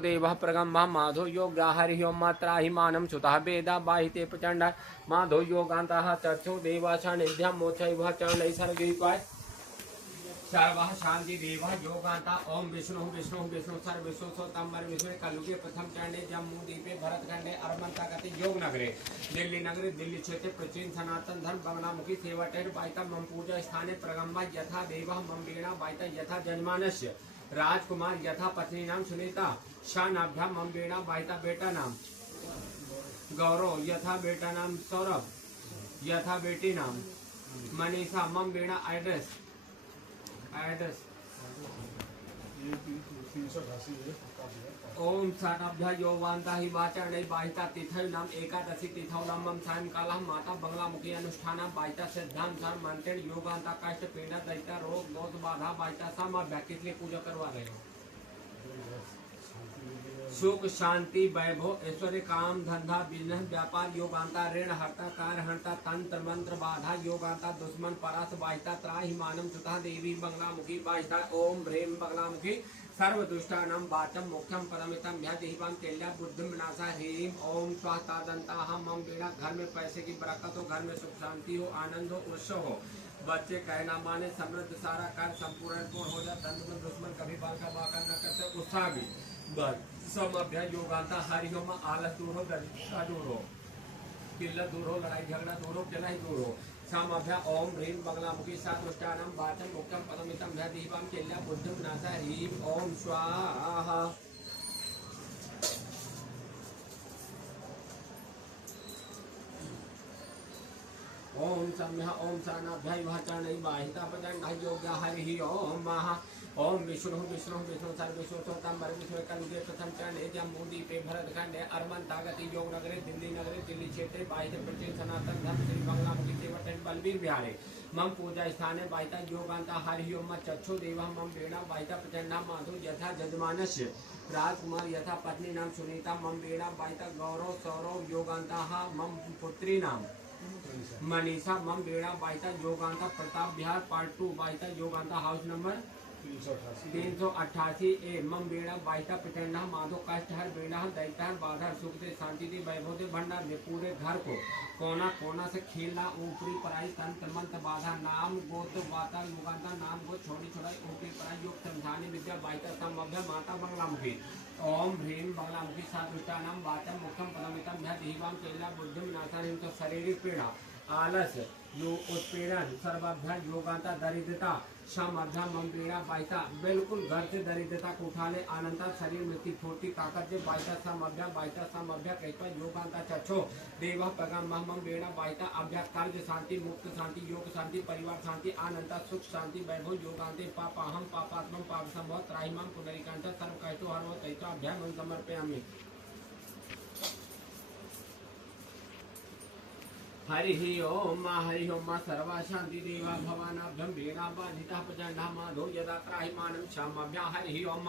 देवः प्रगम्भः माधो योग्या हरिः ओं मात्राहिमानं सुतः वेदा बाहिते प्रचण्ड माधो योगान्तः चक्षु देवाशानिध्यं मोक्षैवः चरणैः सर्गैः सर्वः शांति देवः योगान्ता ओम विष्णु विष्णु विष्णु सर्वविष्णु सोतम्बर विष्णु कलयुगे प्रथम चरणे जम्मू द्वीपे भरतखंडे अर्मंतागति योग नगरे दिल्ली नगरे दिल्ली क्षेत्रे प्राचीन सनातन धर्म बंगलामुखी सेवा टेर बाइता मम पूजा स्थाने प्रगम्भा यथा देवः मम वीणा बाइता यथा जजमानस्य राजकुमार यथा पत्नी नाम सुनीता शानाभ्याम मम वीणा बाइता बेटा नाम गौरव यथा बेटा नाम सौरभ यथा बेटी नाम मनीषा मम वीणा एड्रेस ओम सानाभ्या योगान्ता हि वाचरणे बाहिता तिथौ नाम एकादशी तिथौ नाम सायंकालः माता बंगलामुखी अनुष्ठान बाहिता सिद्धांत धर्म मंत्रेण योगान्ता काष्ठ पीड़ा दैत्य रोग दोष बाधा बाहिता सामभ्या किस लिए पूजा करवा रहे हो? सुख शांति वैभव ऐश्वर्य काम धंधा बिजनेस व्यापार योगांता ऋण हरता कार्य हरता तंत्र मंत्र बाधा योगांता दुश्मन परास बाहिता त्राहिमानम सुता देवी बंगलामुखी बाहिता ओम ह्रीम बंगलामुखी सर्व दुष्टानां वाचम मोक्षम परमितम ध्यान केल्या बुद्धिम विनाशा ह्रीम ओम स्वाहा दंता मम वीणा घर में पैसे की बरकत हो, घर में सुख शांति हो, आनंद हो, उत्सव हो, बच्चे कहना माने समृद्ध सारा कार्य संपूर्ण पूर्ण हो जाए, तंत्र में दुश्मन कभी बाका बाका न करते, उत्साह भी सब अभ्यास योगांता हरि ओम आलस दूर हो, दरिद्रता दूर हो, किल्लत दूर हो, लड़ाई झगड़ा दूर हो, किलाई दूर हो, साम अभ्यास ओम ह्रीम बंगलामुखी सातुष्टानम वाचम मुक्तम पदमितम ध्यान केल्या बुद्धिम विनाशा ह्रीम ओम स्वाहा ओम सम्य ओम सानाभ्याय वाचरणै बाहिता प्रचण्ड योग्या हरिः ओम महा ओम विष्णु विष्णु विष्णु सर्वविष्णु सोतम्बर विष्णु कलयुगे प्रथम चरणे जम्मू द्वीपे भरतखंडे अर्मंतागति योग नगरे दिल्ली क्षेत्रे बाहिते प्राचीन सनातन धर्म श्री बंगलामुखी सेवा टेन बलवीर विहारे मम पूजा स्थाने बाहिता योगान्ता हरिः ओम चक्षु देवः मम वीणा बाहिता प्रचण्डा माधु यथा जजमानस्य राजकुमार यथा पत्नी नाम सुनीता मम वीणा बाहिता गौरव सौरव योगान्ता मम पुत्री नाम मनीषा मम वीणा बाहिता योगांता प्रताप बिहार पार्ट 2 बाहिता योगांता हाउस नंबर 388 ए मम वीणा बाहिता प्रचंडा माधो कष्ट हर वीणा दैत्य बाधा सुख से शांति दे वैभव दे भंडार में पूरे घर को कोना कोना से खेलना ऊपरी पराई तंत्र मंत्र बाधा नाम गोत्र बाता योगांता नाम को छोड़ी छोड़ाई ऊपरी पराई योग समझानी विद्या बाहिता समभ्य माता बंगलामुखी ओम ह्रीम बंगलामुखी सातुष्टानाम वाचम मुखम पदमितम ध्यान केल्या बुद्धिम विनाशानि तो शारीरिक पीड़ा आलस यो उत्पीड़न सर्वाभ्यास योगांता दरिद्रता सामभ्याम मम पीड़ा बाहिता बिल्कुल घर से दरिद्रता को उठा ले आनंदा शरीर में फूर्ति ताकत से बाहिता सामभ्या कहता योगांता चक्षो देव प्रगम मम पीड़ा बाहिता अभ्यास कार्य शांति मुक्त शांति योग शांति परिवार शांति आनंदा सुख शांति वैभव योगांते पापाहम पापात्मम पाप संभव त्राहिमाम पुनरिकांता सर्व कहतो हर वो तैतो अभ्याम हम समर्पयामि हरिः ओम सर्वा शांति देवा भवानाभ्यं वीणा बाधिता प्रचंडा माधो यदा त्राहिमानं क्षमाभ्या हरिः ओम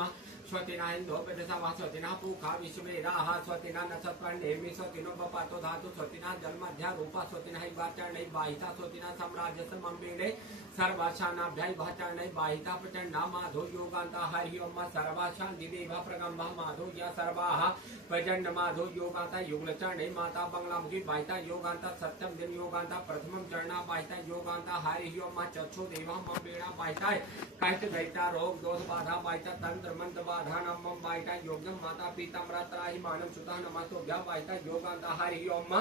स्वतिना इंदो पेदसा स्वतिना पूखा विश्वेराः स्वतिना नक्षत्रण्डेमि स्वतिनो बपातो धातु स्वतिना जन्माध्या रूपा स्वतिना वाचरणै बाहिता स्वतिना साम्राज्यस्य मम वीणे सर्वाशानाभ्याय वाचरणै बाहिता प्रचंडा माधो योगान्ता हरिः ओम सर्वा शांति देवा प्रगम्भा माधो या सर्वाः प्रचंड माधो योगान्ता युगलचरणै माता बंगलामुखी बाहिता योगान्ता सत्यम दिन योगान्ता प्रथमम चरणा बाहिता योगान्ता हरिः ओम चक्षु देवा मम वीणा बाहिता कष्ट दैत्य रोग दोष बाधा बाहिता तंत्र मंत्र बाधा नम बाहिता योगम माता पिता त्राहि मानव सुता नमस्तोभ्या बाहिता योगान्ता हरिः ओम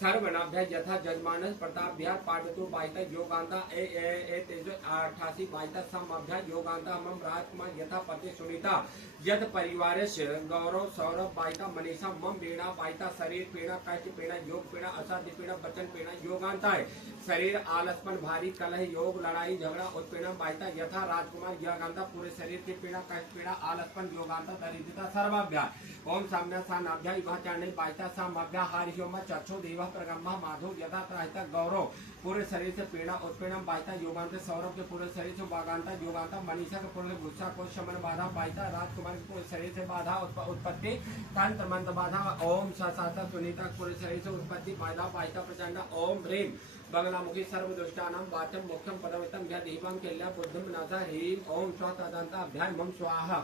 सर्वनाभ्या यथा जजमानस प्रताप बिहार पार्वतो बाहिता योगान्ता ए 88 बाहिता समभ्या योगान्ता मम राजकुमार यथा पति सुनीता यद परिवार से गौरव सौरभ बाहिता मनीषा मम वीणा बाहिता शरीर पीड़ा कष्ट पीड़ा योग पीड़ा असाध्य पीड़ा वचन पीड़ा योगान्ता है शरीर आलसपन भारी कलह योग लड़ाई झगड़ा उत्पीड़न बाहिता यथा राजकुमार योगान्ता पूरे शरीर की पीड़ा कष्ट पीड़ा आलसपन योगान्ता दरिद्रता सर्वाभ्या ओम साम्या सानाभ्या विभाचरणै बाहिता सामभ्या हरिः ओम चक्षु देव प्रगम्भा माधो यथा त्राहिता गौरव पूरे शरीर से पीड़ा उत्पीड़न बाहिता योगांत सौरभ के पूरे शरीर से बागांता योगांता मनीषा के पूरे गुस्सा को शमन बाधा बाहिता राजकुमार के पूरे शरीर से बाधा उत्पत्ति तंत्र मंत्र बाधा ओम साता सुनीता पूरे शरीर से उत्पत्ति बाधा बाहिता प्रचंड ओम ह्रीम बंगलामुखी सर्वदुष्टानां वाचम मोक्षम पदमितम ध्यान केल्या बुद्धिम विनाशा ह्रीम ओम स्वाहा अभ्याम मम स्वाहा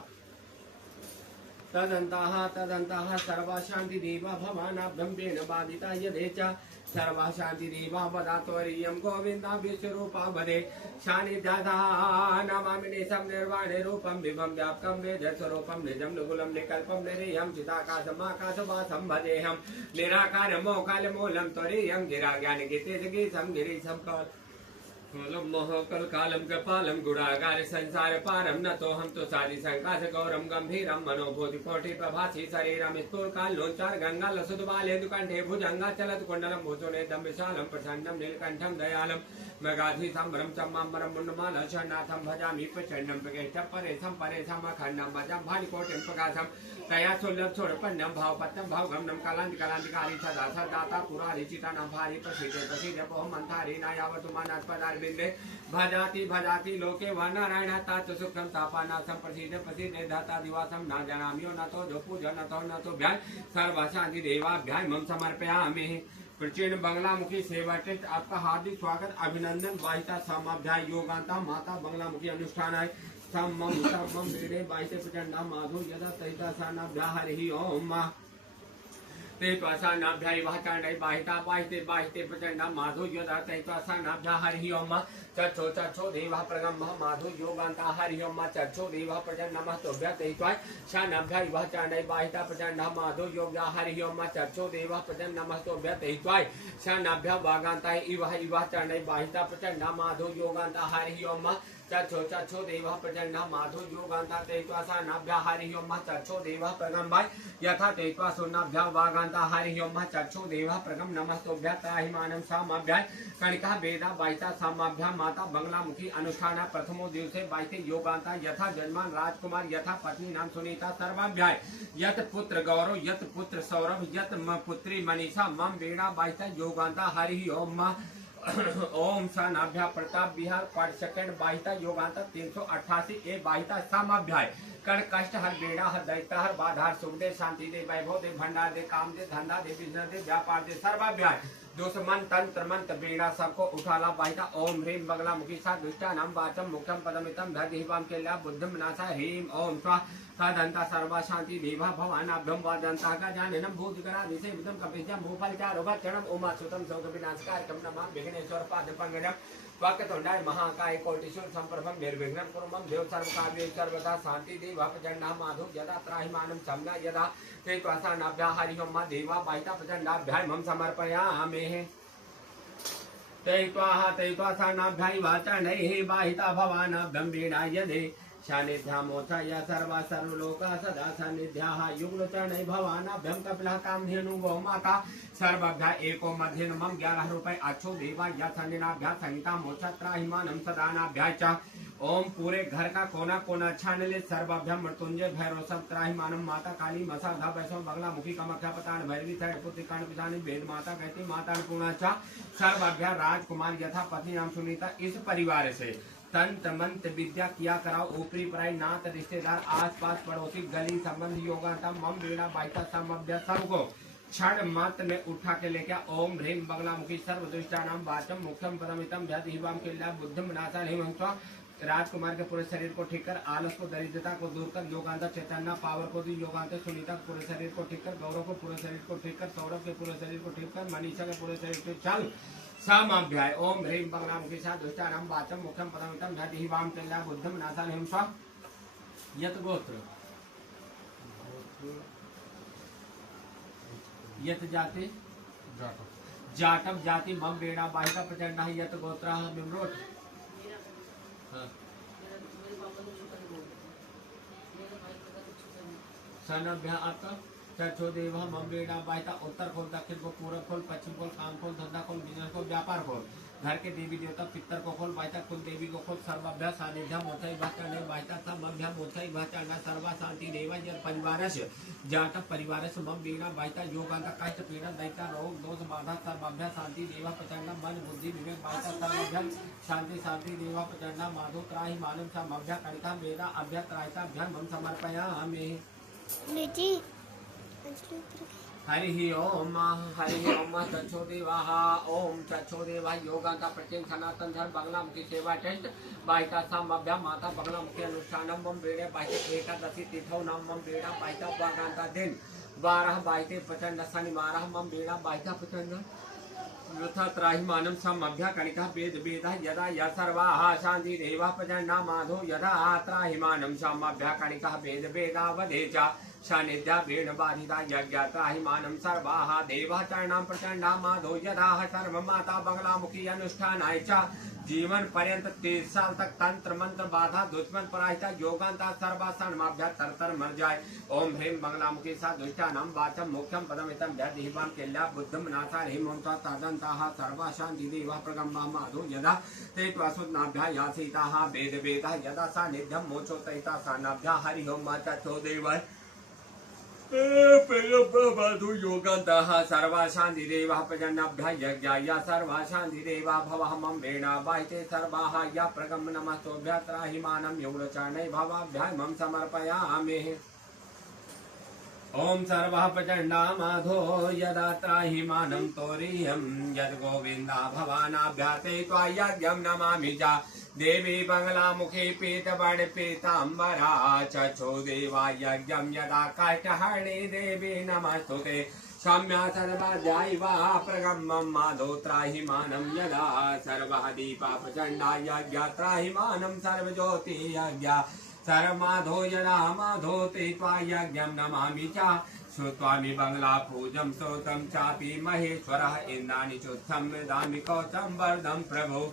तदन्तः सर्वशान्तिदेवा भवानाभ्यम्बेन बाधिता यदेच सर्वशान्तिदेवा वदात्वरियं गोविन्दाभ्यस्वरूपा वदे सान्निध्याधा नमामि निशं निर्वाणे रूपं विभं व्याप्तं वेदस्वरूपं निजं नुकुलं निकल्पं निरीयं चिदाकाशमाकाशवासं भजेऽहं निराकारमोकालमूलं त्वरीयं गिराज्ञानगीतेजगीतं गिरीशं कालम कपालम गुणागार संसार पारम न तो हम तो सारी संकाश गौरम गंभीरम मनोभूति कोटि प्रभासी शरीरम स्थूल काल लोचार गंगा लसुत बाले दुकंठे भुजंगा चलत कुंडलम भूषणे दम विशालम प्रचंडम नीलकंठम दयालम मगाधी संभ्रम चम्मांबरम मुंडमाल शरणाथम भजामि प्रचंडम प्रकेष्ठम परेशम अखंडम भजम भारी कोटिम प्रकाशम तया सुलभ छोड़पन्नम भावपत्तम भावगमनम कालांतिकारी सदा सदाता पुरारी चितानां भारी प्रसिद्ध बहु मंथारी नायावतु मानास्पदार बिंदे भजाति लोके व नारायण तात सुखम तापानासम प्रसिद्ध धाता दिवासम न जानाम्यो न तो जो पूजा न तो भ्यान सर्वशांति देवाभ्याय मम समर्पयामि। प्रचीन बंगलामुखी सेवा टेस्ट आपका हार्दिक स्वागत अभिनंदन। वाहिता समाध्याय योगांता माता बंगलामुखी अनुष्ठान है समम वीरे वाहिते प्रचंडा माधु यदा तहिता सानाभ्या हरि ओम तेत्वासानाभ्याय वाचाण्डै वाहिता वाहिते प्रचंडा माधु यदा तहित्वासानाभ्या हरि ओम चक्षो देवः प्रगम्भः माधु योगान्ता हरि ओम चक्षो देवः प्रचंडमः तोभ्यः तहित्वाय शानाभ्याय वाचाण्डै वाहिता प्रचंडा माधु योगा हरि ओम चक्षो देवः प्रचंडमः तोभ्यः तहित्वाय शानाभ्याः वागान्ताय इव चाण्डै वाहिता प्रचंडा माधु योगान्ता हरि ओम चक्षो देवः प्रचंडः माधु योगान्ता तहित्वासानाभ्याः हरि ओम चक्षो देवः प्रगम्भाय यथा तहित्वासोनाभ्याः वागान्ता हरि ओम चक्षो देवः प्रगम नमस्तोभ्यः त्राहिमानं सामाभ्याय कणिका वेदा वाहिता सामाभ्याः माता बंगलामुखी अनुष्ठान प्रथमो दिवसे वाहिते योगान्ता यथा जन्मान राजकुमार यथा पत्नी नाम सुनीता सर्वाभ्याय यत पुत्र गौरव यत पुत्र सौरभ यत पुत्री मनीषा मम वीणा वाहिता योगान्ता हरि ओम ओम सनाभ्या प्रताप बिहार पाठ सेकंड वाहिता योगांता 388 ए वाहिता समाभ्याय कण कष्ट हर बेड़ा हर दैता हर बाधार सुख दे शांति दे वैभव दे भंडार दे काम दे धंधा दे बिजनेस दे व्यापार दे सर्वाभ्याय दुष्मन तंत्र मंत्र बेड़ा सबको उठाला वाहिता ओम ह्रीम बगलामुखी सा दुष्टानां वाचम मुख्यम पदमितम धर्दिवाम केल्या बुद्धम नासा ह्रीम ओम स्वा तदंता सर्वा शांति देवा भवानाभ्यम वादंता का जाननम भूतकरा दिसे विदम कपिजम भूपालचारो भक्षणम उमा सुतम सौत विनाशकार कम नमः विघ्नेश्वर पाद पंकजम वाक्यतुंडाय महाकाय कोटिशूल संप्रभम निर्विघ्नं कुर्मं देव सर्वकार्ये सर्वदा शांति देवा प्रचंडा माधु यदा त्राहिमानं समना यदा तेत्वासानाभ्याः हरि ओम देवा वाहिता प्रचंडाभ्याय मम समर्पयामि। तैत्वासानाभ्याय वाचाण्डैः वाहिता भवानाभ्यं वीणाय दे सान्निध्यामोत्थाय सर्वा सर्वलोका सदा सान्निध्याः युग्लचरणै भवानाभ्यं कपिलः कामधेनु गो माता सर्वाभ्याः एको मध्ये मम 11 रुपये अच्छो देवा या सन्निनाभ्याः संहिता मोक्षा त्राहिमानं सदानाभ्याय च ओम पूरे घर का कोना कोना छान ले सर्वाभ्याम मृत्युंजय भैरव सब त्राहिमानम माता काली मसाधा वैष्णव बंगलामुखी कमख्या पतान भैरवी थर्ड पुत्र कांड पितानी वेद माता कहती माता अन्नपूर्णा सर्वाभ्या राजकुमार यथा पत्नी नाम सुनीता इस परिवार से तंत्र मंत्र विद्या किया कराओ ऊपरी पराई नात रिश्तेदार आस पास पड़ोसी गली संबंध योगांता मम वीणा बाइता समभ्य सबको क्षण मात्र में उठा के लेके ओम ह्रीम बगलामुखी सर्व दुष्टानाम वाचम मुख्यम पदमितम जदिवाम केल्या बुद्धम नासा हिमंस्वा राजकुमार के पूरे शरीर को ठीक कर आलस को दरिद्रता को दूर कर योगांता चैतन्य पावर को दी योगांता सुनीता को पूरे शरीर को ठीक कर गौरव को पूरे शरीर को ठीक कर सौरभ के पूरे शरीर को ठीक कर मनीषा के पूरे शरीर को चल समाभ्याय ओम ह्रीम बगलामुखी सा दुष्टानाम वाचम मुख्यम पदमितम जदिवाम केल्या बुद्धम नासा हिमंस्वा यत गोत्र यत जाति जाटव जाति मम वेणा बाहिका प्रचंडा यत गोत्र मिमरोट सनभ्या आपका चक्षो देव मम वेणा बाहिता उत्तर खोल दक्षिण को पूर्व खोल पश्चिम खोल काम खोल धंधा खोल बिजनेस खोल व्यापार खोल घर के देवी देवता पितर को खोल बाहिता कुल देवी को खोल सर्वाभ्या सानिध्या मोथई भाचण्डे बाहिता समभ्या मोथई भाचण्डा सर्वा शांति देवा यद परिवारस्य जात परिवारस्य मम वीणा बाहिता योगांता कष्ट पीड़ा दैता रोग दोष बाधा सर्वाभ्या शांति देवा प्रचंडा मन बुद्धि विवेक बाहिता सर्वाभ्या शांति शांति देवा प्रचंडा माधो त्राहि मानव समभ्या कणिका वेदा अभ्या त्राहिता भ्या मम समर्पयामि। हरि ओम चक्षुदेवाः ओम चक्षुदेवाः योगांता प्रत्येक सनातन धर्म बांग्लामुखी सेवा टेस्ट बाहिता सामभ्या माता बांग्लामुखी अनुष्ठानम मम बेड़े बाहिते एकादशी तिथौ नाम मम बेड़ा बाहिता बागांता दिन 12 बाहिते प्रचंड शनिवारः मम बेड़ा बाहिता प्रचंड युथा त्राहिमानं समभ्या कणिका वेद वेदा यदा य सर्वाः शान्ति देवा प्रचंडा माधो यदा त्राहिमानं समभ्या कणिका वेद वेदा वदेचा सानिध्या वेण बाधिता यज्ञात्राहिमानं सर्वाः देवा चरणां प्रचंडा माधो यदा सर्व माता बंगलामुखी अनुष्ठानाय च जीवन पर्यंत 30 साल तक तंत्र मंत्र बाधा दुश्मन पराहिता योगांता सर्वासनमाभ्या तरतर मर जाए। ओम ह्रीं बंगलामुखी सा दुष्टानां वाचम मोक्षम पदमितं व्यधिवां केल्या बुद्धम नाथा ह्रीं ओम तदन्ताः सर्वा शान्ति देवा प्रगम्मा माधो यदा ते त्वसुनाभ्या यासीताः वेद वेदा यदा सानिध्यं मोचोतयिता सानाभ्या हरि ओम तत्तो देवाय प्रभु योगांतः सर्वा शान्ति देवा प्रजन्नाभ्या यज्ञाय सर्वा शान्ति देवा भवः मम वेणा बाहिते सर्वाः या प्रगम नमस्तोभ्यः त्राहिमानं योगचरणै भवाभ्यां मम समर्पयामि। ओम सर्वः प्रचंडा माधो यदा त्राहिमानं तोरियं यद् गोविन्दा भवानाभ्याते त्वायज्ञं नमामि च देवी बंगलामुखी पीतवर्ण पीताम्बरा चक्षो देवा यज्ञं यदा काष्ठहरिणी देवी नमस्तुते सम्या सर्वध्यायिवा प्रगम्मं माधो त्राहिमानं यदा सर्वः दीपा प्रचंडा यज्ञा त्राहिमानं सर्वज्योति यज्ञा सर्वमाधो यदा माधो ते त्वायज्ञं नमामि च श्रुत्वामि बंगला पूजं श्रोतं चापि महेश्वरः इन्द्राणि चोत्थं वेदामि कवचं वरदं प्रभो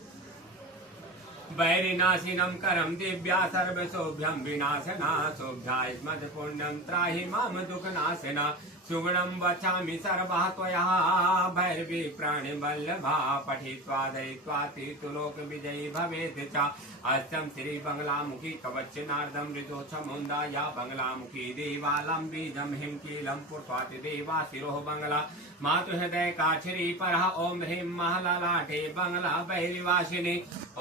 वैरिनाशिनं करं दिव्या सर्वशोभ्यं विनाशना शोभ्याय स्मत् पुण्यं त्राहि मां दुःखनाशना सुगुणं वचामि सर्वः त्वया भैरवी प्राणिवल्लभा पठित्वा दयित्वाति तुलोक विजयी भवेत् च अष्टम श्री बंगलामुखी कवच नारदं ऋतोक्षमुंदा या बंगलामुखी देवालं बीजं हिमकीलं पुष्पाति देवा शिरोः बंगला मातु हृदय काछरी परः ओम ह्रीं महललाटे बंगला भैरिवासिनी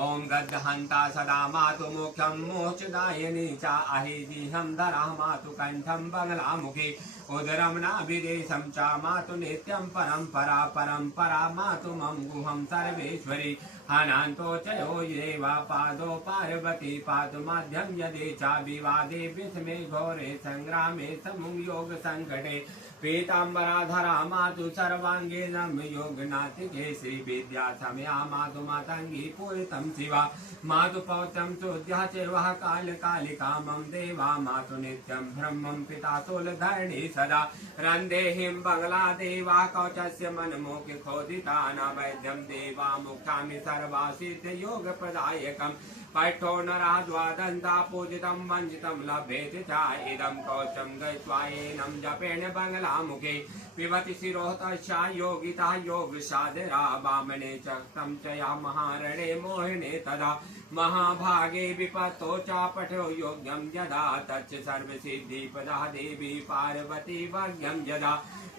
ओम गद्धहंता सदा मातु मुख्यं मोक्षदायिनी च अहिदिहं धरः मातु कंठं बंगलामुखी उदरं नाभिदेशं च मातु नित्यं परम्परा परम्परा मातु मम गुहं सर्वेश्वरी हनान्तो च यो देवा पादो पार्वती पादु माध्यं यदि च विवादे विस्मे घोरे संग्रामे समुं योग संकटे पीताम्बराधरा मातु सर्वांगे नम योगनाथिके श्री विद्या समया मातु मातंगी पूरितं शिवा मातु पौत्रं चोद्या चैवः काल कालिका मम देवा मातु नित्यं ब्रह्मं पिता सोलधरणी सदा रन्देहिं बंगला देवा कवचस्य मनमोक्ष खोदिता न वैद्यं देवा मुक्तामि सर्वासिद्ध योग प्रदायकम् पठो नरः द्वादन्ता पूजितं वञ्चितं लभेत च इदं कवचं गत्वायेनं जपेन बंगलामुखे पिबति शिरोः तस्या योगिता योगसाधरा वामने च तं च या महारणे मोहिने तदा महाभागे विपत्तो च पठो योग्यं यदा तच्च सर्वसिद्धिपदा देवी पार्वती भाग्यं यदा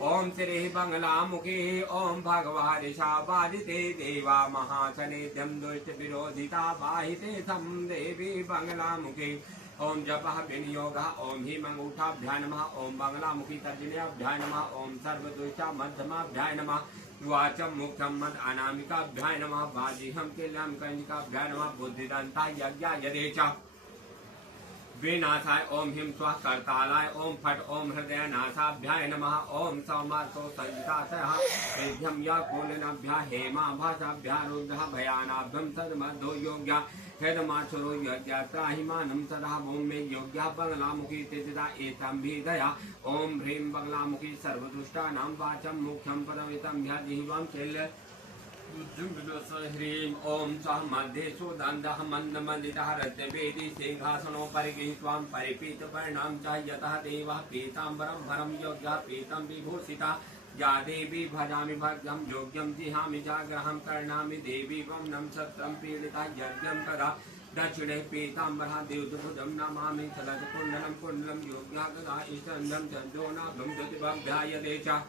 ओम श्री बंगलामुखी ओम भगवादिशा बाधिते देवा महासनेद्यं दुष्ट विरोधिता बाहिते सम देवी बंगलामुखी ओम जपः विनियोगः ओम ही मंगूठाभ्याय नमः ओम बंगलामुखी तर्जनीयाभ्याय नमः ओम सर्वदुष्टा मध्यमाभ्याय नमः वाचम मुख्यम मद अनामिकाभ्याय नमः बाजिहं किल्यं कर्णिकाभ्याय नमः बुद्धिदन्ता यज्ञाय यदेचा विनाशाय ओम हिम स्वः करतालाय ओम फट ओम हृदय नाशाभ्याय नमः ओम सौमार्तो संजितातः वेद्यं या कूलनाभ्या हेमाभासाभ्या रुद्रः भयानाभ्यं सदमद्धो योग्या हृदमाचुरो यज्ञात्राहिमानं सदा भूमे योग्या बंगलामुखी तिथिता एतं भिदया ओम ह्रीं बंगलामुखी सर्वदुष्टानां वाचं मुख्यं पदमितं ह्यजिह्वां केल्य ह्रीं ओम सह मध्येषु दन्दः मन्दमन्दितः रत्नवेदी सिंहासनोपरि गृहीत्वां परिपीतवर्णां च यतः देवः पीताम्बरं भरं योग्यः पीतं विभूषिता या देवी भजामि भाग्यं योग्यं जिहामि जाग्रहं कर्णामि देवी वमनं सत्रं पीडिता यज्ञं तदा दक्षिणे पीताम्बरः देवभुजं नमामि चलत्कुण्डलं कुण्डलं योग्या गदा ईशन्दं चन्द्रोनाभं ज्योतिभ्यायते च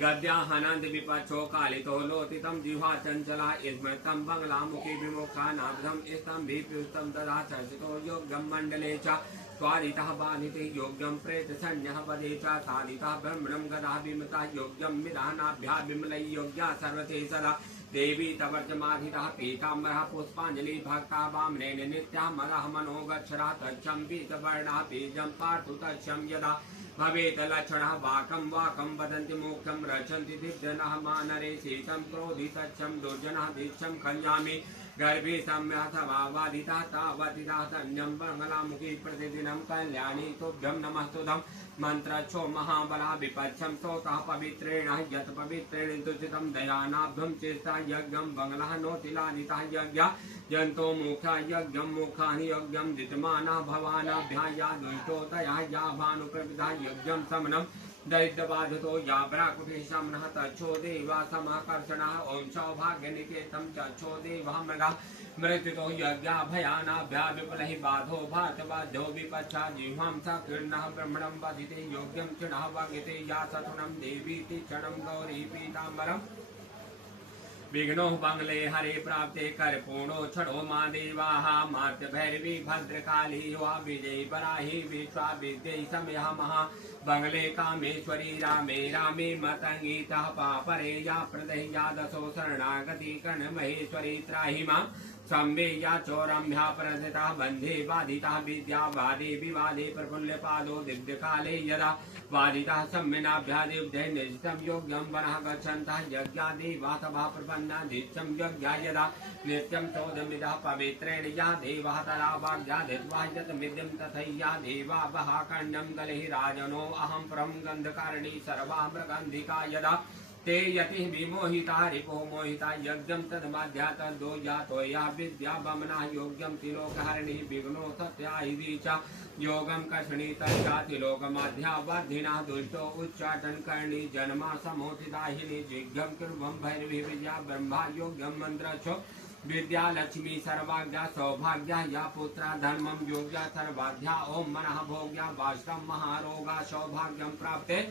गद्याहनंद विपक्षो कालितो लोतितं जिह्वा चंचला स्मृतं बंगलामुखी विमुखानाब्धं स्तं विप्युस्तं तदा चर्चितो योग्यं मंडले च स्वादितः बाधिते योग्यं प्रेतसंज्ञः पदे च साधितः ब्रह्मणं गदा विमता योग्यं विधानाभ्या विमलै योग्या सर्वते सदा देवी तवर्जमाधितः पीताम्बरः पुष्पाञ्जलि भक्ता वामनेन नित्या मदः मनोगच्छरा तच्छं पीतवर्णः बीजं पार्थु तच्छं यदा भवेत लक्षणः वाकं वाकं वदन्ति मोक्षं रचन्ति दिव्यनः मानरे शीतं क्रोधि तच्छं दुर्जनः दीक्षं कल्यामि गर्भे सम्यथवा वादिता तावतिता तन्यं बंगलामुखी प्रतिदिनं कल्याणी तुभ्यं नमस्तुतं मंत्रच्छो महाबला विपक्षं स्तोतः पवित्रेण यत् पवित्रेण तुचितं दयानाभ्यं चेष्टा यज्ञं बंगलः नोतिलादितः यज्ञ जंतो मुखा यज्ञं मुखानि यज्ञं दितमाना भवानाभ्याया दुष्टोदया या भानुप्रविधा यज्ञं समनं दैत्यबाधतो या ब्राकुटे शमनः तच्छो देवा समाकर्षणः ओं सौभाग्यनिकेतं चच्छो देवः मृगः मृत्युतो यज्ञाभयानाभ्या विपुलैः बाधो भातबाध्यो विपच्छा जिह्वां सकीर्णः ब्रह्मणं वदिते योग्यं चिणः वगिते या सतुनं देवीति क्षणं गौरी पीताम्बरम् विघ्नो बंगले हरे प्राप्ते कर्पूर्णो क्षणो मा देवाः मार्त भैरवी भद्रकाली वा विजयी पराहि विश्वा विद्यै समयः महा बंगले कामेश्वरी रामे रामे मतंगीतः पापरे या प्रदह्या दशो शरणागति कर्ण महेश्वरी त्राहि मां संवेया चौरम्या प्रदिता बंधे बाधिता विद्या वादे विवादे प्रफुल्ल पादो दिव्य काले यदा वादिता सम्मिनाभ्यादिब्धे निजितं योग्यं वनः गच्छन्तः यज्ञा देवा सभा प्रपन्ना दिच्छं यज्ञा यदा नित्यं चोदमिदः पवित्रेण या देवाः तदा वाग्या धित्वा यतमिदं तथैया देवा वहा कण्डं गलैः राजनो अहं परं गन्धकारिणी सर्वा मृगन्धिका यदा ते यति विमोहिता रिपो मोहिता यज्ञं तद्माध्या तद्दो यातो या विद्या वमना योग्यं तिलोकहरिणी विघ्नो सत्याहिदी च योगं कर्षणी तस्या तिलोकमाध्या वर्धिना दुष्टो उच्चाटन करणी जन्मा समोतिदाहिनी जिघ्यं कुर्वं भैरवी विद्या ब्रह्मा योग्यं मंत्रच्छो विद्या लक्ष्मी सर्वाज्ञा सौभाग्या या पुत्रा धर्मं योग्या सर्वाध्या ओम मनः भोग्या वाश्रम महारोगा सौभाग्यं प्राप्ते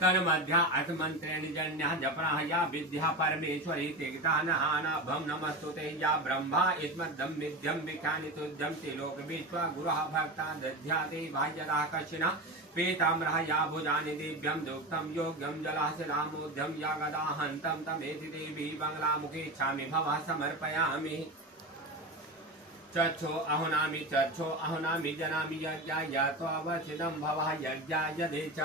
तन्मध्या अथमन्त्रेण जन्यः जपनः या विद्या परमेश्वरी तिक्तानहानाभं नमस्तुते या ब्रह्मा इस्मद्दं विद्यं विख्यानि तुद्यं त्रिलोकविश्वा गुरः भक्ता दध्याते बाह्यतः कश्चिनः पीताम्बरः या भुजानि दिव्यं दुग्धं योग्यं जलाशिलामोध्यं या गदाहन्तं तमेति देवी बंगलामुखीच्छामि भवः समर्पयामि चक्षो अहुनामि जनामि यज्ञाय त्वावसितं भवः यज्ञाय देच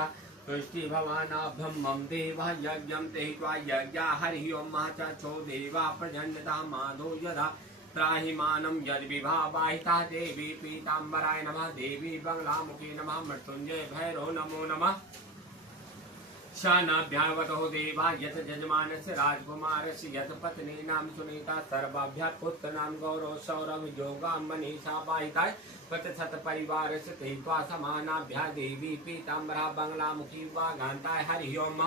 तुष्टि भवानाभ्यं मम देवः यज्ञं तेहित्वा यज्ञा हरिः ओं चक्षो देवा प्रजन्यता माधो यदा त्राहि मानं यद्विभावाहिता देवी पीताम्बराय नमः देवी बंगलामुखी नमः मृत्युंजय भैरव नमो नमः शानाभ्यावतो देवा यत जजमानस्य राजकुमारस्य यत पत्नीनां सुनीता सर्वाभ्यात् पुत्रनां गौरव सौरभ योगा मनीषा बाहिताय पतसत परिवारस्य तेत्वा समानाभ्या देवी पीताम्बरा बंगलामुखी वागान्ताय हरि ओम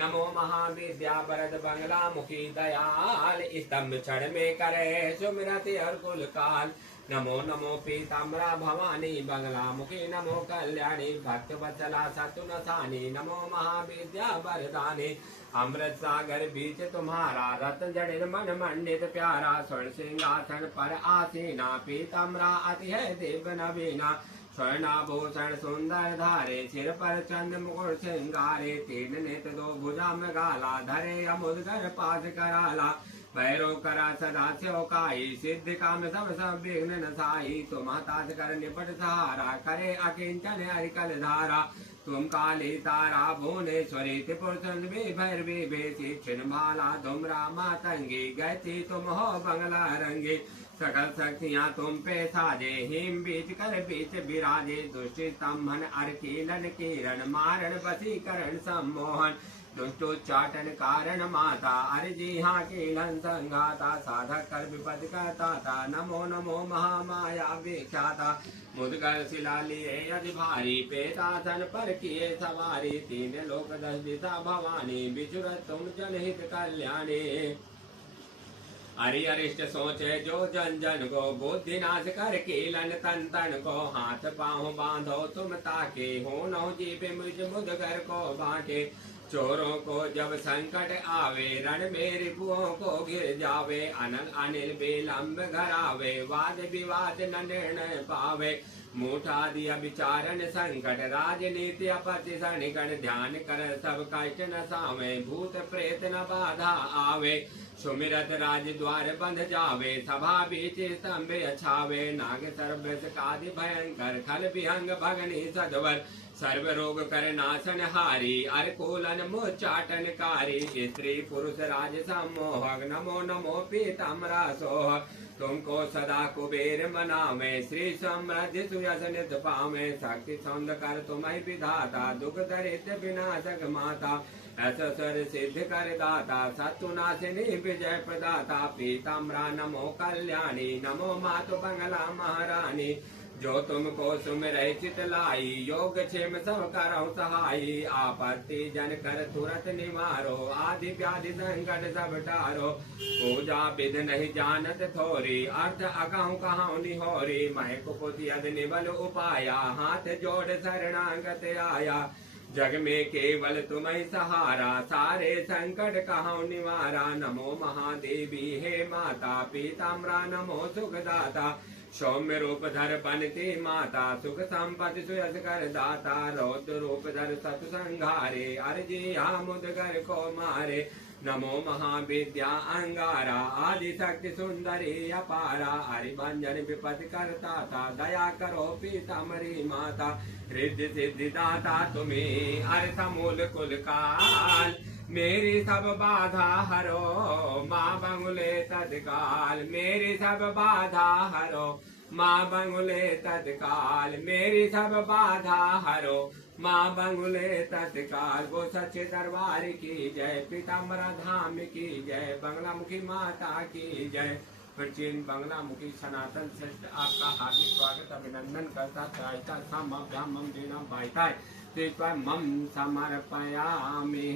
नमो महाविद्या वरद बंगलामुखी दयाल स्तंभ क्षण में करे सुमिरति अर्कुल काल नमो नमो पीताम्बरा भवानी बंगलामुखी नमो कल्याणी भक्तवत्सला सतुनसानी नमो महाविद्या वरदानी अमृत सागर बीच तुम्हारा रत्न जड़ित मन मंडित प्यारा स्वर्ण सिंहासन पर आसीना पीताम्बरा अति है देव नवीना स्वर्णाभूषण सुंदर धारे सिर पर चंद्र मुकुट सिंगारे तीन नेत्र दो भुजा मृगाला धरे अमुदगर पास कराला भैरव करा सदा सेवकाई सिद्ध काम सब विघ्न नसाई तुम हताश कर निपट सहारा करे अकिंचन हरिकल धारा तुम काली तारा भुवनेश्वरी त्रिपुर सुंदरी भैरवी बेसी छिन्नमाला धुमरा मातंगी गति तुम हो बंगला रंगी सकल शक्तियाँ तुम पे साजे हिम बीच कर बीच विराजे दुष्टि स्तंभन अर्कीलन किरण मारण वसीकरण सम्मोहन दुष्टोच्चाटन कारण माता अर्जिहा कीलन संघाता साधक कर विपद करता नमो नमो महामाया विख्याता मुदगर शिला लिए यदि भारी पेतासन पर किए सवारी तीन लोक दस दिशा भवानी बिचुर तुम जनहित कल्याणी हरि अरिष्ट सोचे जो जन जन को बुद्धि नाश कर कीलन तन तन को हाथ पाँव बांधो तुम ताके हो नौ जीव मुझ मुदगर को बांटे चोरों को जब संकट आवे, रण में रिपुओं को घिर जावे, अनल अनिल विलंब घर आवे, वाद विवाद न निर्णय पावे, मूठा दिया विचारण संकट, राजनीति अपति सनिगण, ध्यान कर सब कष्ट न सावे, भूत प्रेत न बाधा आवे, सुमिरत राज द्वार बंध जावे, सभा बीच स्तंभ छावे, नाग सर्व कादि भयंकर, खल विहंग भगनी सदवर, सर्व रोग कर नाशन हारी, अरकोलन मोचाटन कारी, स्त्री पुरुष राज सम्मोहक, नमो नमो पीताम्बरा सोह, तुमको सदा कुबेर मनावे, श्री समृद्धि सुयस निध पावे, शक्ति सौंद कर तुम्हें विधाता, दुख दरिद्र विनाशक माता, ऐसा सर सिद्ध कर दाता, सत्तुनाशिनी विजय प्रदाता, पीताम्बरा नमो कल्याणी, नमो मातु बंगला महारानी, जो तुमको सुमिरै चित लाई, योग क्षेम सब करहु सहाई, आपत्ति जन कर तुरत निवारो, आदि व्याधि संकट सब टारो, पूजा विध नहीं जानत थोरी, अर्थ अकहु कहु निहोरी, मैं कुपुति अध निबल उपाया, हाथ जोड़ शरणागत आया, जग में केवल तुम्हें सहारा, सारे संकट कहु निवारा, नमो महादेवी हे माता, पीताम्बरा नमो सुखदाता, सौम्य रूप धर बनती माता, सुख संपत्ति सुयस कर दाता, रौद्र रूप धर सत संघारे, अर्जी मुदगर को मारे, नमो महाविद्या अंगारा, आदि शक्ति सुंदरी अपारा, हरिभंजन विपद करता था, दया करो पीताम्बरी माता, रिद्धि सिद्धि दाता तुम्हें, अर्थ मूल कुल काल, मेरी सब बाधा हरो, माँ बंगुले तत्काल, मेरी सब बाधा हरो, माँ बंगुले तत्काल, मेरी सब बाधा हरो, माँ बंगुले तत्काल, वो सच्चे दरबार की जय, पीताम्बरा धाम की जय, बंगला मुखी माता की जय। प्राचीन बंगला मुखी सनातन श्रेष्ठ आपका हार्दिक स्वागत अभिनंदन करता चाहता समभ्याम दीना बाइता मम समर्पयामि।